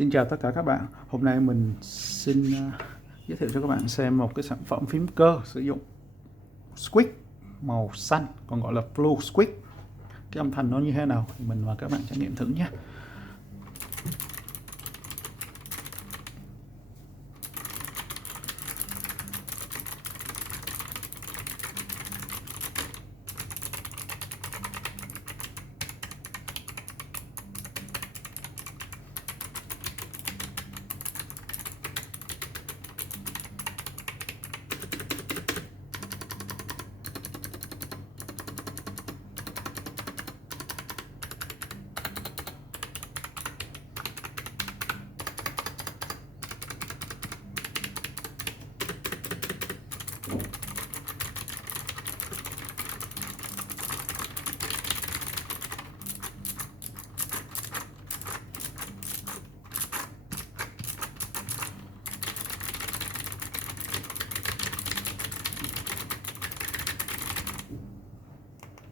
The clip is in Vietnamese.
Xin chào tất cả các bạn. Hôm nay mình xin giới thiệu cho các bạn xem một cái sản phẩm phím cơ sử dụng squeak màu xanh, còn gọi là blue squeak. Cái âm thanh nó như thế nào thì mình và các bạn trải nghiệm thử nhé.